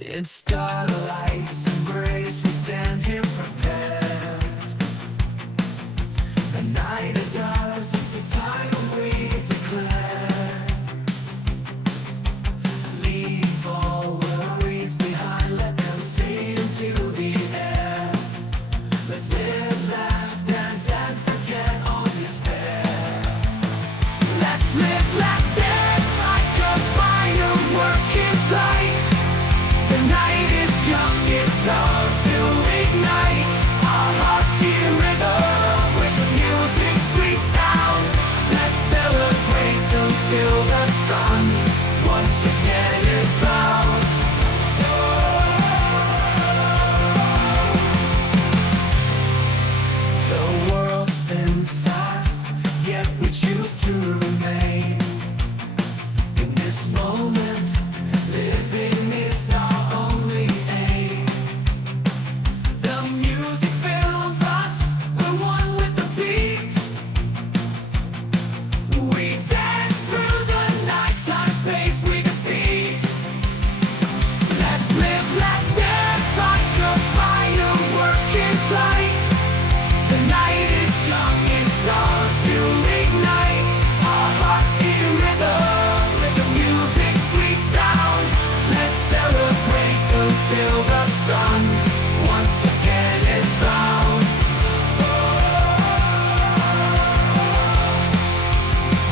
In starlight's embrace we stand here prepared. The night is ours, it's the time we declare. Leave all worries behind, let them fade into the air. Let's live, laugh, dance and forget all despair. Let's live, laugh, dance like a firework in flight. The night is young, it's ours to ignite. Our hearts beat in rhythm with the music's sweet sound. Let's celebrate until the sun once again is found. The world spins fast, yet we choose to remain. In this moment, living is our only aim. The music fills us, we're one with the beat. We dance through the nighttime space we defeat. Let's live, laugh, dance like a firework in flight. The night is young, it's ours to ignite. Our hearts beat in rhythm with the music's sweet sound. Let's celebrate until the sun once again is found.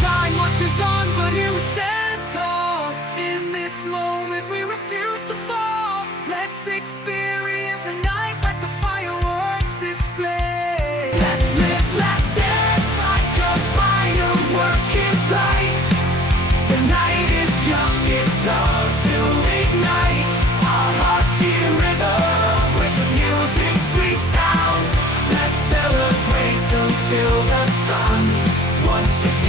Time marches on, but here we stand tall. In this moment we refuse to fall. Let's experience the night like the fireworks display. Let's live, laugh, dance like a firework in flight. The night is young, it's ours to ignite. Our hearts beat in rhythm with the music's sweet sound. Let's celebrate until the sun once again